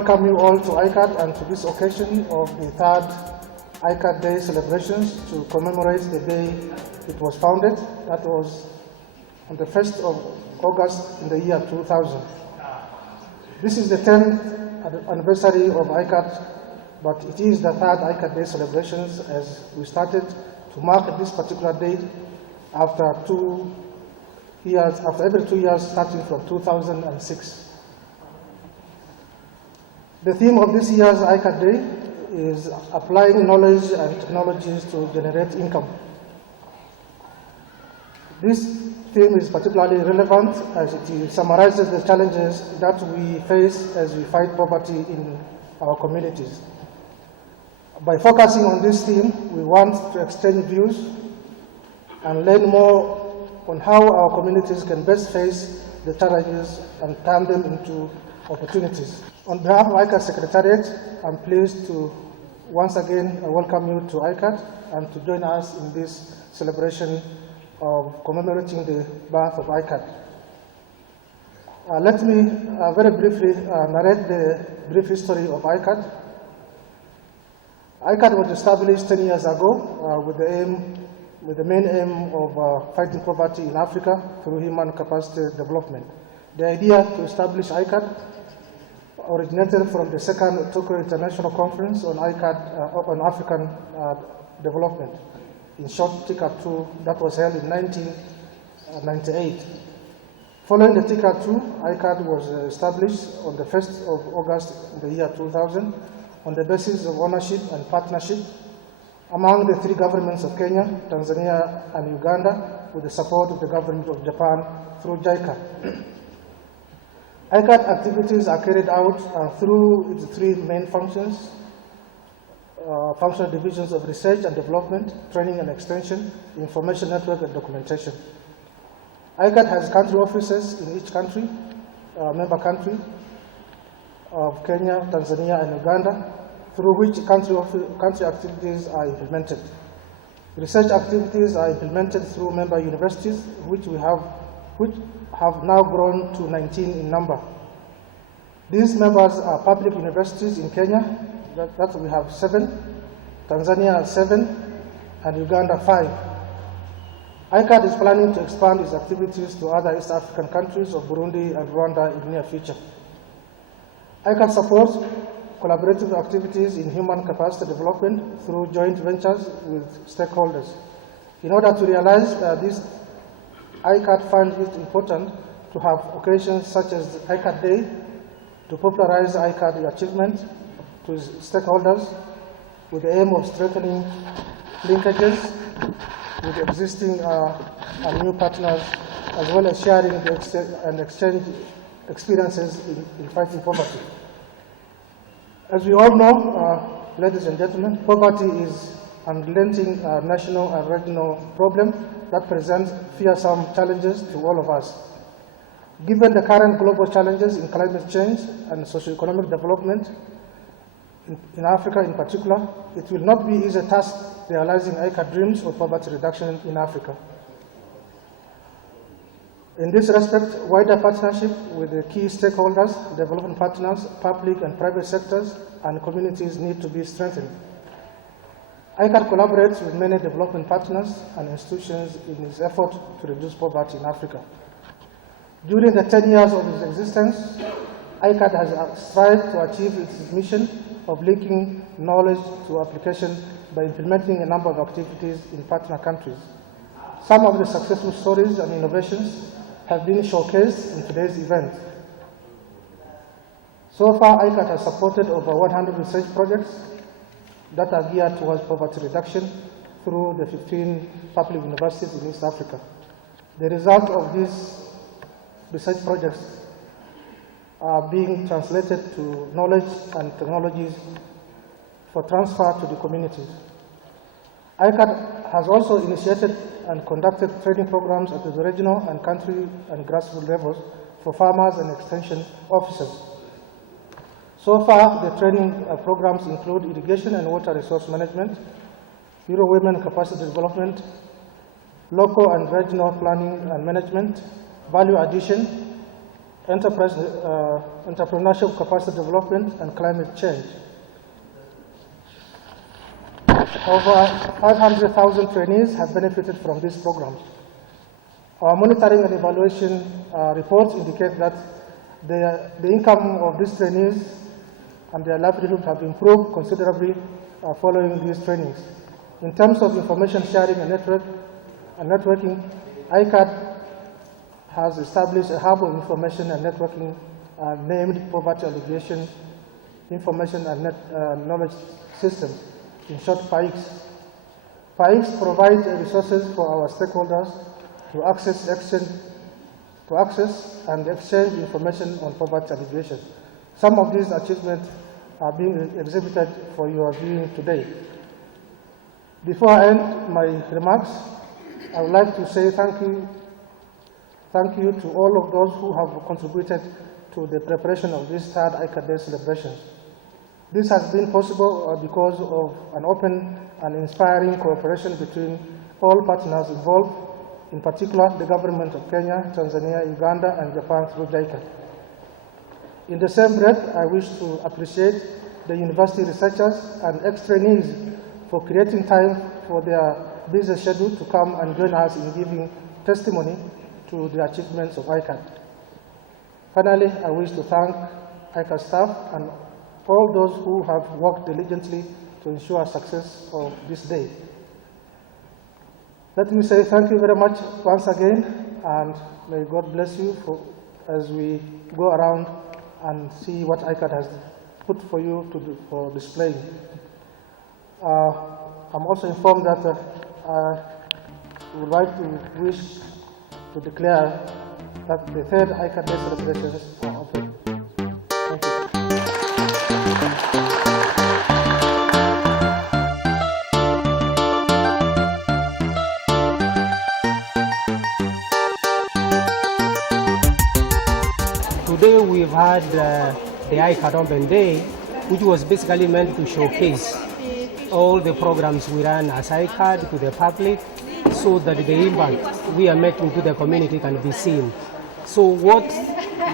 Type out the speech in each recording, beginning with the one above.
welcome you all to Aicad and to this occasion of the third Aicad Day celebrations to commemorate the day it was founded. That was on the 1st of August in the year 2000. This is the 10th anniversary of Aicad, but it is the third Aicad Day celebrations as we started to mark this particular date after every 2 years starting from 2006. The theme of this year's Aicad Day is applying knowledge and technologies to generate income. This theme is particularly relevant as it summarizes the challenges that we face as we fight poverty in our communities. By focusing on this theme, we want to exchange views and learn more on how our communities can best face the challenges and turn them into opportunities. On behalf of Aicad Secretariat, I'm pleased to once again welcome you to Aicad and to join us in this celebration of commemorating the birth of Aicad. Let me very briefly narrate the brief history of Aicad. Aicad was established 10 years ago with the main aim of fighting poverty in Africa through human capacity development. The idea to establish Aicad originated from the second Tokyo International Conference on on African development, in short TICAD-2, that was held in 1998. Following the TICAD-2, Aicad was established on the 1st of August in the year 2000 on the basis of ownership and partnership among the three governments of Kenya, Tanzania, and Uganda, with the support of the government of Japan through JICA. Aicad activities are carried out through its three main functions, functional divisions of research and development, training and extension, information network and documentation. Aicad has country offices in each country, member country of Kenya, Tanzania, and Uganda, through which country activities are implemented. Research activities are implemented through member universities, which have now grown to 19 in number. These members are public universities in Kenya, that we have 7, Tanzania 7, and Uganda 5. Aicad is planning to expand its activities to other East African countries of Burundi and Rwanda in the near future. Aicad supports collaborative activities in human capacity development through joint ventures with stakeholders. In order to realize this, Aicad finds it important to have occasions such as Aicad Day to popularize Aicad achievement to stakeholders with the aim of strengthening linkages with existing and new partners, as well as sharing and exchange experiences in fighting poverty. As we all know, ladies and gentlemen, poverty is an unrelenting national and regional problem that presents fearsome challenges to all of us. Given the current global challenges in climate change and socioeconomic development, in Africa in particular, it will not be an easy task realizing Aicad dreams of poverty reduction in Africa. In this respect, wider partnership with the key stakeholders, development partners, public and private sectors, and communities need to be strengthened. Aicad collaborates with many development partners and institutions in its effort to reduce poverty in Africa. During the 10 years of its existence, Aicad has strived to achieve its mission of linking knowledge to application by implementing a number of activities in partner countries. Some of the successful stories and innovations have been showcased in today's event. So far, Aicad has supported over 100 research projects that are geared towards poverty reduction through the 15 public universities in East Africa. The result of these research projects are being translated to knowledge and technologies for transfer to the communities. Aicad has also initiated and conducted training programs at the regional and country and grassroots levels for farmers and extension officers. So far, the training programs include irrigation and water resource management, rural women capacity development, local and regional planning and management, value addition, entrepreneurship capacity development, and climate change. Over 500,000 trainees have benefited from these programs. Our monitoring and evaluation reports indicate that the income of these trainees and their livelihood have improved considerably following these trainings. In terms of information sharing and networking, Aicad has established a hub of information and networking named Poverty Alleviation Information and Knowledge System, in short PAIX. PAIX provides resources for our stakeholders to access and exchange information on poverty alleviation. Some of these achievements are being exhibited for your viewing today. Before I end my remarks, I would like to say thank you to all of those who have contributed to the preparation of this third Aicad Day celebration. This has been possible because of an open and inspiring cooperation between all partners involved, in particular the government of Kenya, Tanzania, Uganda, and Japan through Aicad. In the same breath, I wish to appreciate the university researchers and ex-trainees for creating time for their busy schedule to come and join us in giving testimony to the achievements of Aicad. Finally, I wish to thank Aicad staff and all those who have worked diligently to ensure success of this day. Let me say thank you very much once again, and may God bless you as we go around and see what Aicad has put for you to do, for displaying. I'm also informed that I would like to wish to declare that the third Aicad Day celebrations are open. Thank you. Today we've had the Aicad Open Day, which was basically meant to showcase all the programs we run as Aicad to the public, so that the impact we are making to the community can be seen. So what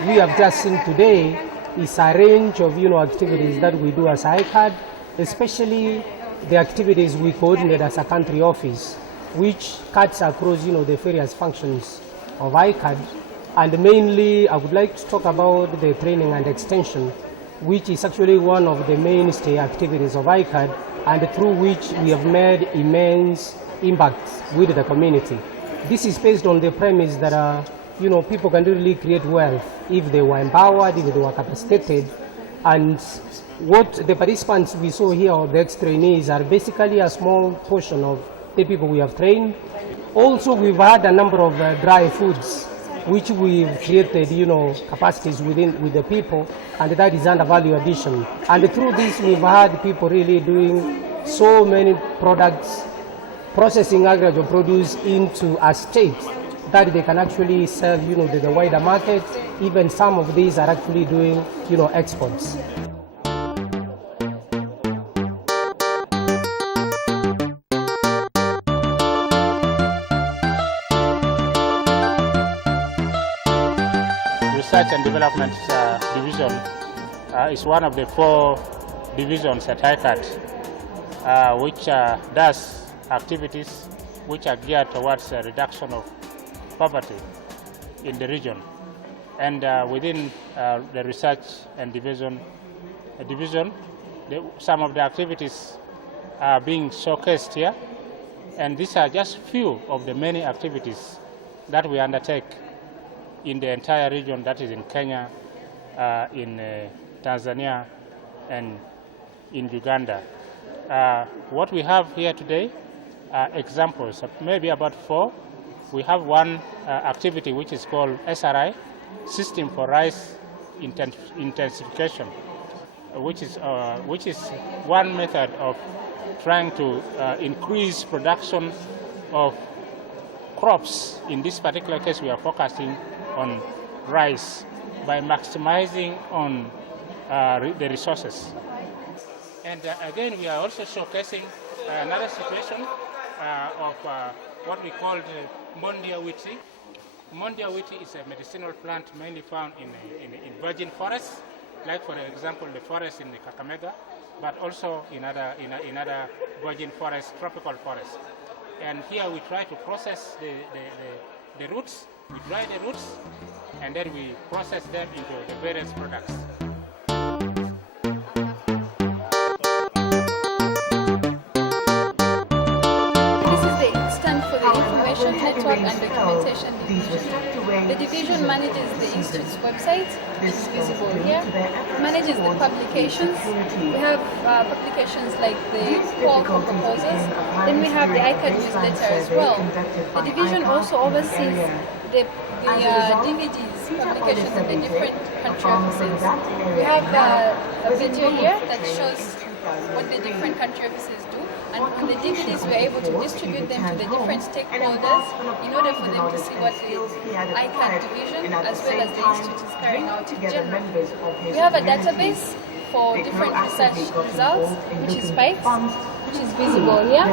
we have just seen today is a range of activities that we do as Aicad, especially the activities we coordinate as a country office, which cuts across the various functions of Aicad. And mainly I would like to talk about the training and extension, which is actually one of the mainstay activities of Aicad, and through which we have made immense impact with the community. This is based on the premise that people can really create wealth if they were empowered, if they were capacitated. And what the participants we saw here, the ex-trainees, are basically a small portion of the people we have trained. Also, we've had a number of dry foods, which we've created, capacities with the people, and that is under value addition. And through this, we've had people really doing so many products, processing agricultural produce into a state that they can actually sell, to the wider market. Even some of these are actually doing, exports. Research and Development Division is one of the 4 divisions at Aicad, which does activities which are geared towards a reduction of poverty in the region. And within the Research and Division, some of the activities are being showcased here, and these are just few of the many activities that we undertake in the entire region, that is in Kenya, in Tanzania, and in Uganda. What we have here today are examples, maybe about 4. We have one activity which is called SRI, System for Rice Intensification, which is one method of trying to increase production of crops. In this particular case, we are focusing on rice by maximizing on the resources. And again, we are also showcasing another situation of what we call the Mondia Witsi, Mondia wheat is a medicinal plant mainly found in virgin forests, like for example the forest in the Kakamega, but also in other virgin forests, tropical forests. And here we try to process the roots. We dry the roots, and then we process them into the various products. Network and Documentation Division. The division manages the Institute's website, which is visible here, manages the publications. We have publications like the call for proposals, then we have the Aicad newsletter as well. The division also oversees the DVDs, publications in the different country offices. We have a video here that shows what the different country offices do. And the DVDs, we are able to distribute them to the different stakeholders in order for them to see what the Aicad division as well as the Institute is carrying out in general. We have a database for different research results, which is PIPES, which is visible here.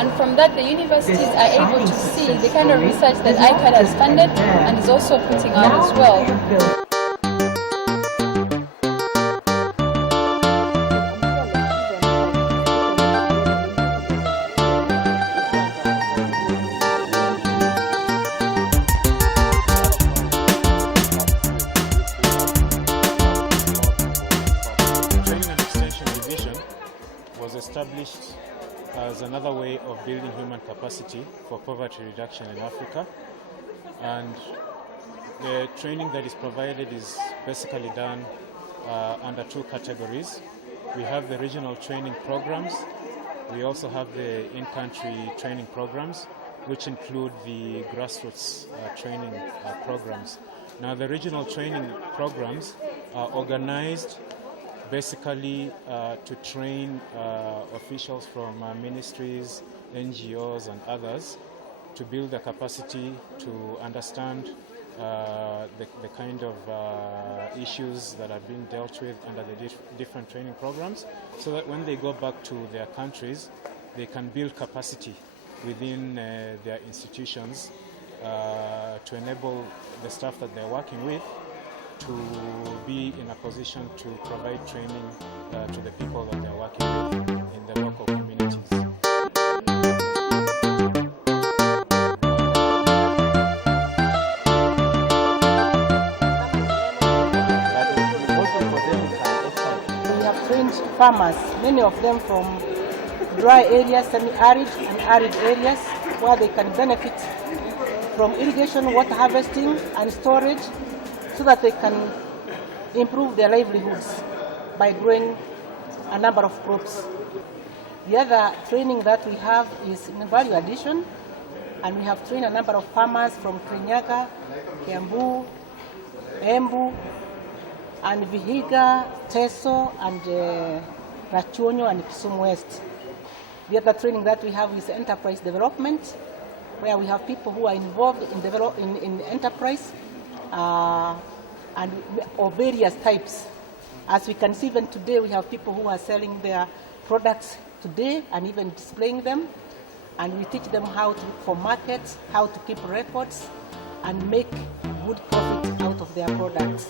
And from that, the universities are able to see the kind of research that Aicad has funded and is also putting out as well. Was established as another way of building human capacity for poverty reduction in Africa, and the training that is provided is basically done under two categories. We have the regional training programs. We also have the in-country training programs, which include the grassroots training programs. Now, the regional training programs are organized basically to train officials from ministries, NGOs and others to build the capacity to understand the kind of issues that are being dealt with under the different training programs, so that when they go back to their countries, they can build capacity within their institutions to enable the staff that they're working with to be in a position to provide training to the people that they're working with in the local communities. We have trained farmers, many of them from dry areas, semi-arid and arid areas, where they can benefit from irrigation, water harvesting and storage, so that they can improve their livelihoods by growing a number of crops. The other training that we have is in value addition, and we have trained a number of farmers from Kirinyaga, Kiambu, Embu, and Vihiga, Teso, and Rachuonyo and Kisumu West. The other training that we have is enterprise development, where we have people who are involved in enterprise, and of various types. As we can see, even today we have people who are selling their products today and even displaying them, and we teach them how to look for markets, how to keep records and make good profit out of their products.